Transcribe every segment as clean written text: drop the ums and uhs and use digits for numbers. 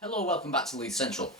Hello, welcome back to Leith Central.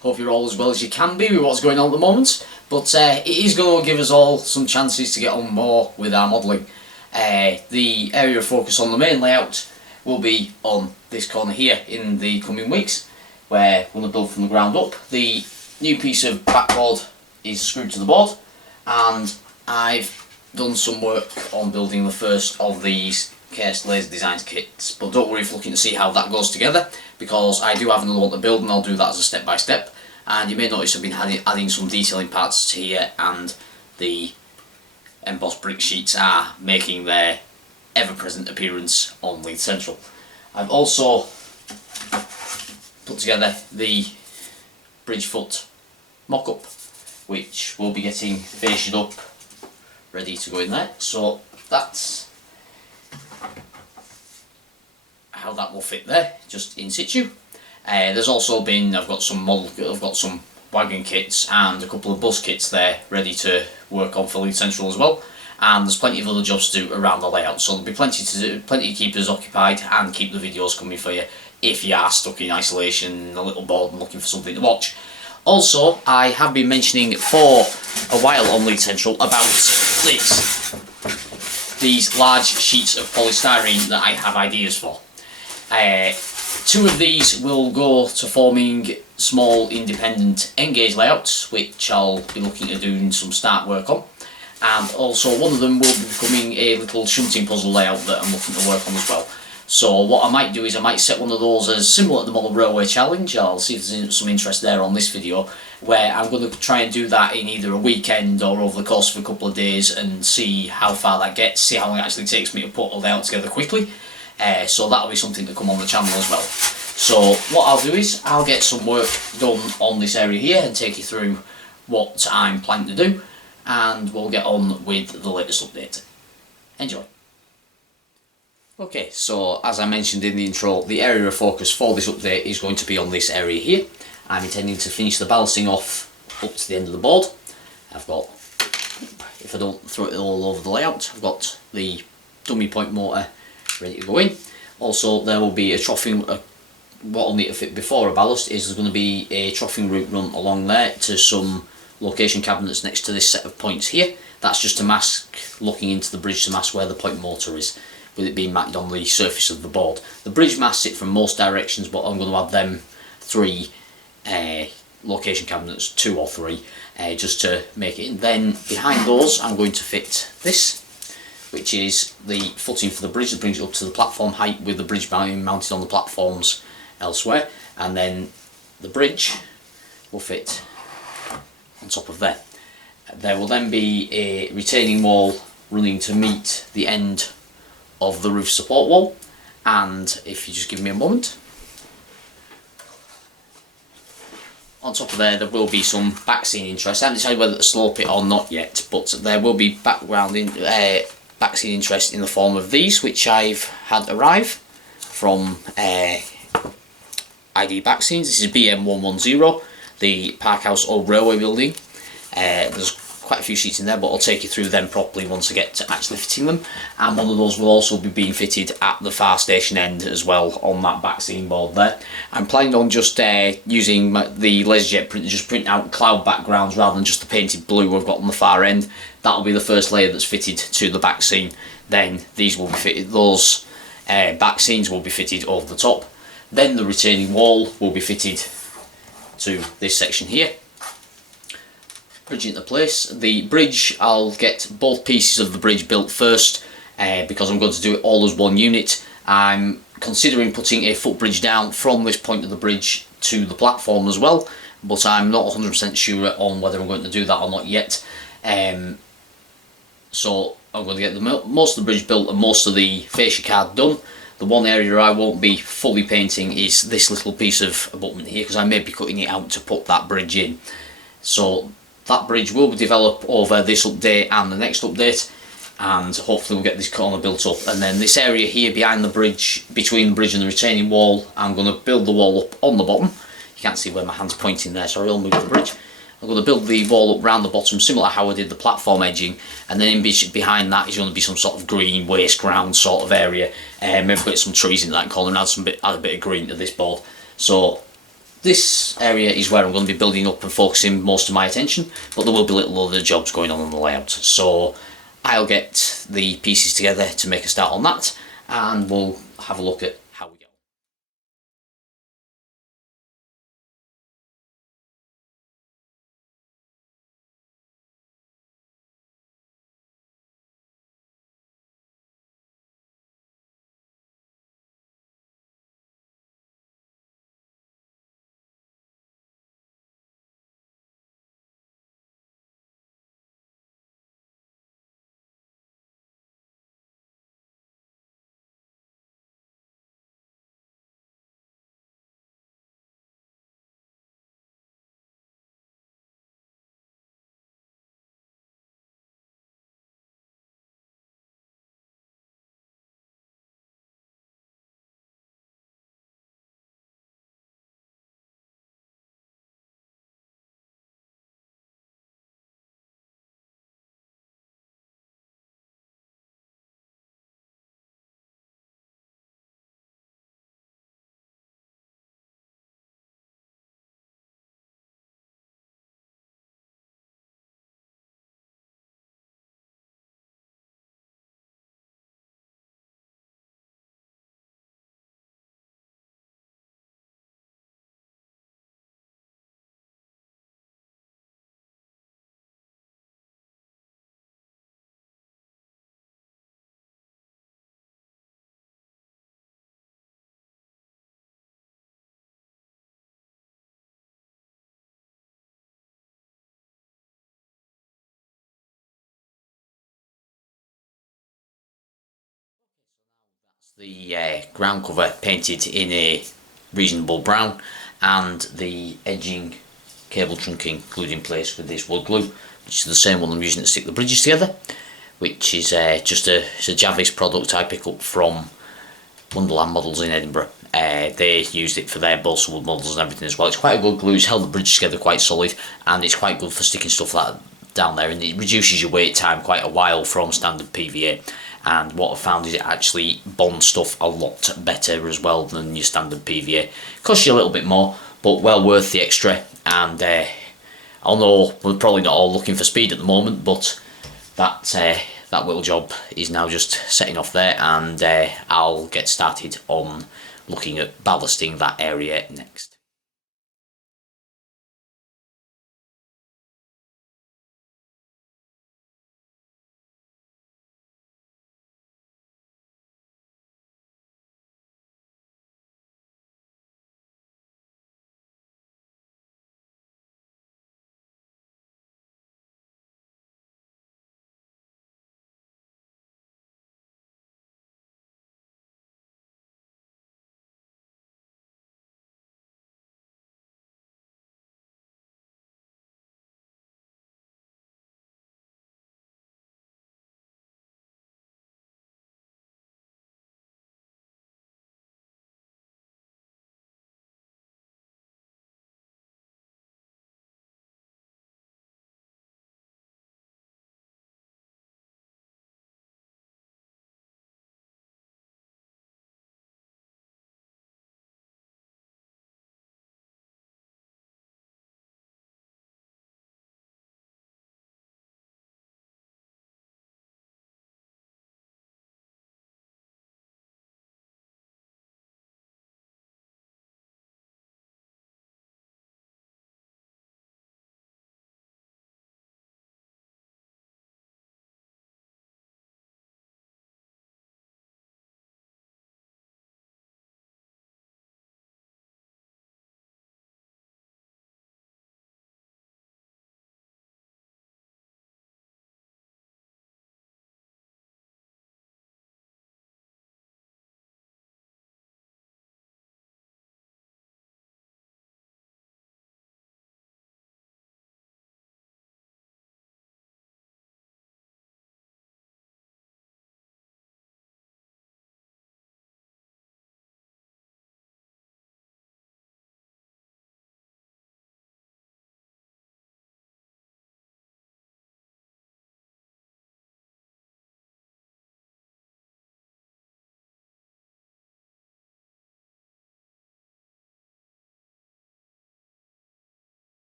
Hope you're all as well as you can be with what's going on at the moment, but it is going to give us all some chances to get on more with our modelling. The area of focus on the main layout will be on this corner here in the coming weeks, where we're going to build from the ground up. The new piece of backboard is screwed to the board, and I've done some work on building the first of these Case Laser Designs kits, but don't worry if you're looking to see how that goes together, because I do have another one to build and I'll do that as a step by step. And you may notice I've been adding some detailing parts here, and the embossed brick sheets are making their ever-present appearance on Leith Central. I've also put together the bridge foot mock-up, which will be getting fasciated up, ready to go in there. So that's how that will fit there, just in situ. There's also been, I've got some wagon kits and a couple of bus kits there ready to work on for Leith Central as well, and there's plenty of other jobs to do around the layout, so there'll be plenty to do, plenty to keep us occupied and keep the videos coming for you if you are stuck in isolation, a little bored and looking for something to watch. Also, I have been mentioning for a while on Leith Central about these large sheets of polystyrene that I have ideas for. Two of these will go to forming small independent N-gauge layouts, which I'll be looking at doing some start work on, and also one of them will be becoming a little shunting puzzle layout that I'm looking to work on as well. So what I might do is I might set one of those as similar to the Model Railway Challenge. I'll see if there's some interest there on this video, where I'm going to try and do that in either a weekend or over the course of a couple of days and see how far that gets, see how long it actually takes me to put a layout together quickly. So that'll be something to come on the channel as well. So what I'll do is I'll get some work done on this area here and take you through what I'm planning to do, and we'll get on with the latest update. Enjoy. Okay, so as I mentioned in the intro, the area of focus for this update is going to be on this area here. I'm intending to finish the ballasting off up to the end of the board. I've got, if I don't throw it all over the layout, I've got the dummy point motor ready to go in. Also, there will be a troughing, what I'll need to fit before a ballast is there's going to be a troughing route run along there to some location cabinets next to this set of points here. That's just to mask, looking into the bridge to mask where the point motor is, with it being mapped on the surface of the board. The bridge masts it from most directions, but I'm going to add them three location cabinets, 2 or 3, just to make it. And then behind those I'm going to fit this, which is the footing for the bridge that brings it up to the platform height, with the bridge being mounted on the platforms elsewhere, and then the bridge will fit on top of there. There will then be a retaining wall running to meet the end of the roof support wall, and if you just give me a moment, on top of there will be some backscene interest. I haven't decided whether to slope it or not yet, but there will be backscene interest in the form of these, which I've had arrive from ID Backscenes. This is BM110, the Parkhouse Old Railway building. There's quite a few sheets in there, but I'll take you through them properly once I get to actually fitting them. And one of those will also be being fitted at the far station end as well on that backscene board there. I'm planning on just using the LaserJet printer, just print out cloud backgrounds rather than just the painted blue I've got on the far end. That'll be the first layer that's fitted to the backscene. Then these will be fitted, those backscenes will be fitted over the top. Then the retaining wall will be fitted to this section here. Bridge into place. The bridge, I'll get both pieces of the bridge built first, because I'm going to do it all as one unit. I'm considering putting a footbridge down from this point of the bridge to the platform as well, but I'm not 100% sure on whether I'm going to do that or not yet. So I'm going to get most of the bridge built and most of the fascia card done. The one area I won't be fully painting is this little piece of abutment here, because I may be cutting it out to put that bridge in. So that bridge will be developed over this update and the next update, and hopefully we'll get this corner built up. And then this area here behind the bridge, between the bridge and the retaining wall, I'm going to build the wall up on the bottom. You can't see where my hand's pointing there, sorry, I'll move the bridge. I'm going to build the wall up round the bottom, similar to how I did the platform edging, and then behind that is going to be some sort of green waste ground sort of area. Maybe put some trees in that corner and add a bit of green to this board. So this area is where I'm going to be building up and focusing most of my attention, but there will be little other jobs going on the layout. So I'll get the pieces together to make a start on that, and we'll have a look at how we go. The ground cover painted in a reasonable brown, and the edging cable trunking glued in place with this wood glue, which is the same one I'm using to stick the bridges together, which is just it's a Javis product I pick up from Wonderland Models in Edinburgh. They used it for their balsa wood models and everything as well. It's quite a good glue, it's held the bridges together quite solid, and it's quite good for sticking stuff like that down there, and it reduces your wait time quite a while from standard PVA. And what I've found is it actually bonds stuff a lot better as well than your standard PVA. Costs you a little bit more, but well worth the extra. And I know we're probably not all looking for speed at the moment, but that little job is now just setting off there, and I'll get started on looking at ballasting that area next.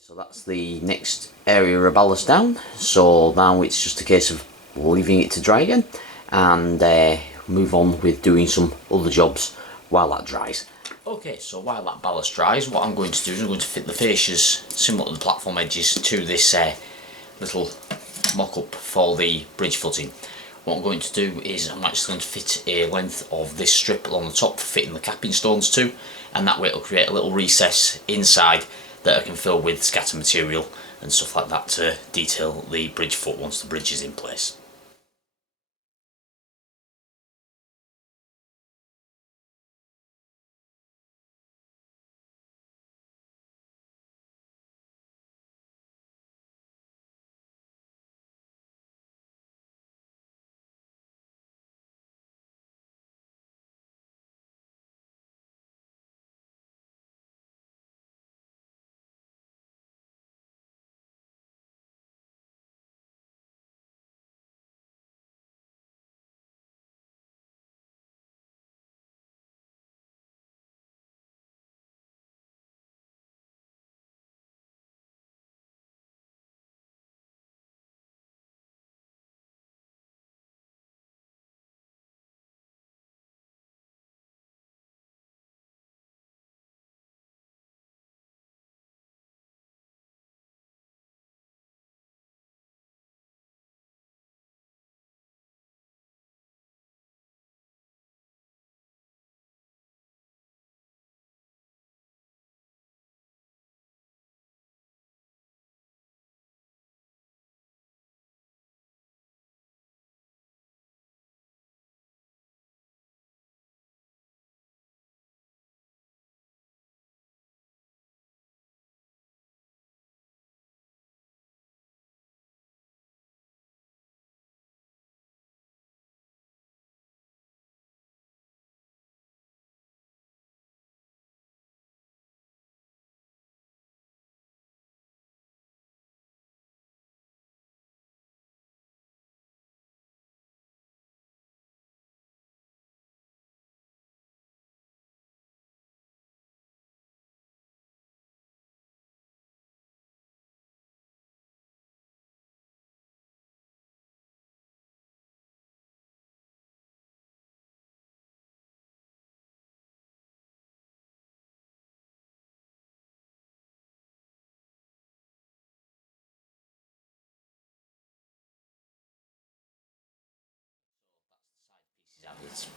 So that's the next area of ballast down, so now it's just a case of leaving it to dry again and move on with doing some other jobs while that dries. Okay, so while that ballast dries, what I'm going to do is I'm going to fit the fascias similar to the platform edges to this little mock-up for the bridge footing. What I'm going to do is I'm actually going to fit a length of this strip along the top for fitting the capping stones to, and that way it'll create a little recess inside that I can fill with scatter material and stuff like that to detail the bridge foot once the bridge is in place.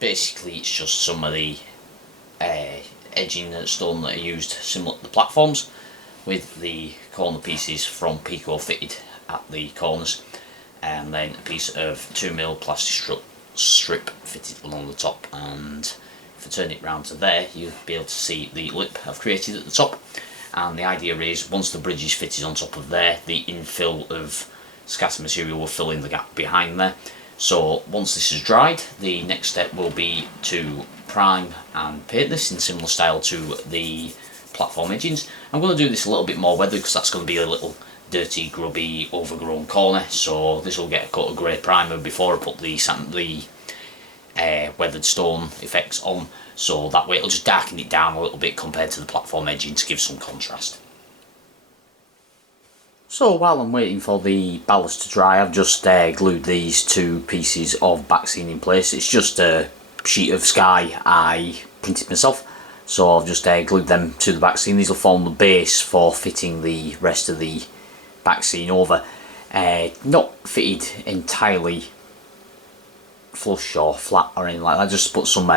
It's just some of the edging stone that I used similar to the platforms, with the corner pieces from Pico fitted at the corners, and then a piece of 2mm plastic strip fitted along the top. And if I turn it round to there, you'll be able to see the lip I've created at the top. And the idea is, once the bridge is fitted on top of there, the infill of scatter material will fill in the gap behind there. So once this is dried, the next step will be to prime and paint this in similar style to the platform edgings. I'm going to do this a little bit more weathered because that's going to be a little dirty, grubby, overgrown corner, so this will get a coat of grey primer before I put the weathered stone effects on, so that way it'll just darken it down a little bit compared to the platform edging to give some contrast. So while I'm waiting for the ballast to dry, I've just glued these two pieces of Backscene in place. It's just a sheet of Sky I printed myself, so I've just glued them to the Backscene. These will form the base for fitting the rest of the Backscene over. Not fitted entirely flush or flat or anything like that, just put some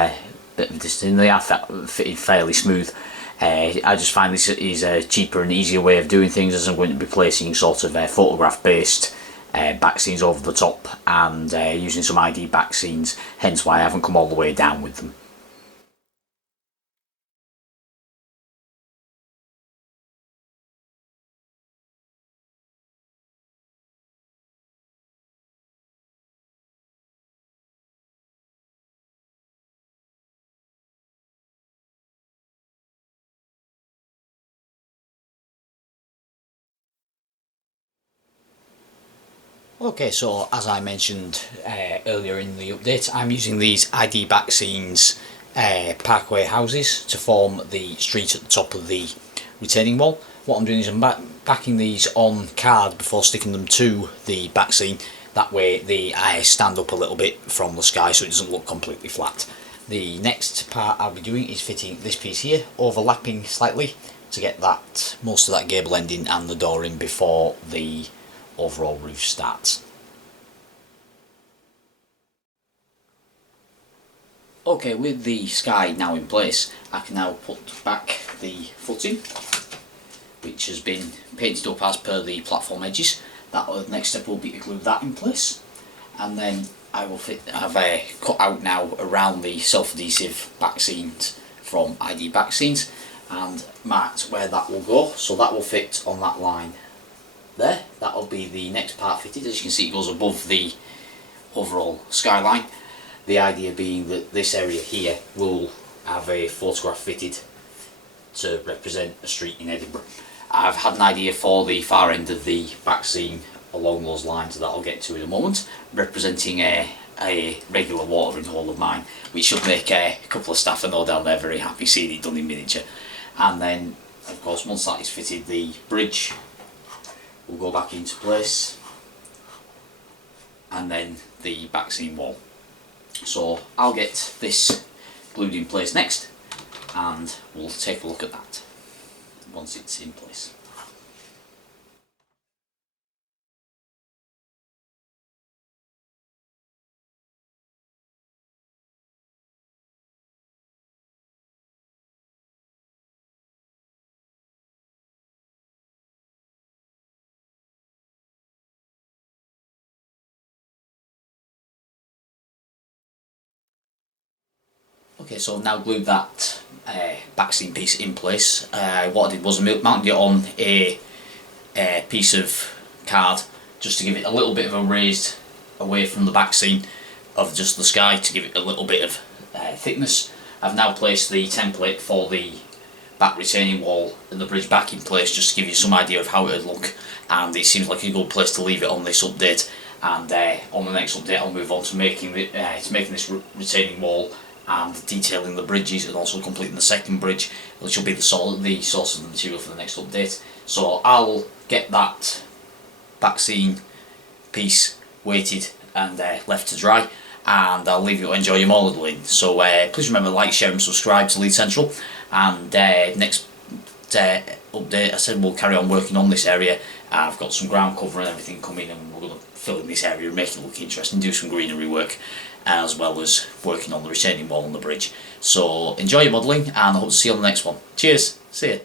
bit of distance in. They are fitted fairly smooth. I just find this is a cheaper and easier way of doing things, as I'm going to be placing sort of photograph based backscenes over the top and using some ID backscenes, hence why I haven't come all the way down with them. Okay, so as I mentioned earlier in the update, I'm using these ID Backscenes parkway houses to form the street at the top of the retaining wall. what I'm doing is I'm backing these on card before sticking them to the back scene. That way they stand up a little bit from the sky so it doesn't look completely flat. The next part I'll be doing is fitting this piece here, overlapping slightly to get that most of that gable ending and the door in before the overall roof starts. Okay, with the sky now in place, I can now put back the footing, which has been painted up as per the platform edges. The next step will be to glue that in place, and then I will have cut out now around the self-adhesive back scenes from ID Backscenes and marked where that will go, so that will fit on that line there. That will be the next part fitted. As you can see, it goes above the overall skyline. The idea being that this area here will have a photograph fitted to represent a street in Edinburgh. I've had an idea for the far end of the back scene along those lines that I'll get to in a moment, representing a regular watering hole of mine, which should make a couple of staff I know down there very happy seeing it done in miniature. And then, of course, once that is fitted, the bridge will go back into place, and then the back scene wall. So I'll get this glued in place next, and we'll take a look at that once it's in place. Okay, so I've now glued that backscene piece in place. What I did was I mounted it on a piece of card just to give it a little bit of a raised away from the backscene of just the sky, to give it a little bit of thickness. I've now placed the template for the back retaining wall and the bridge back in place just to give you some idea of how it would look, and it seems like a good place to leave it on this update. And on the next update I'll move on to making this retaining wall and detailing the bridges, and also completing the second bridge, which will be the source of the material for the next update. So I'll get that back scene piece weighted and left to dry, and I'll leave you to enjoy your modelling. So please remember to like, share and subscribe to Leith Central, and next update I said we'll carry on working on this area. I've got some ground cover and everything coming, and we're going to fill in this area and make it look interesting, do some greenery work, as well as working on the retaining wall and the bridge. So enjoy your modelling, and I hope to see you on the next one. Cheers, see you.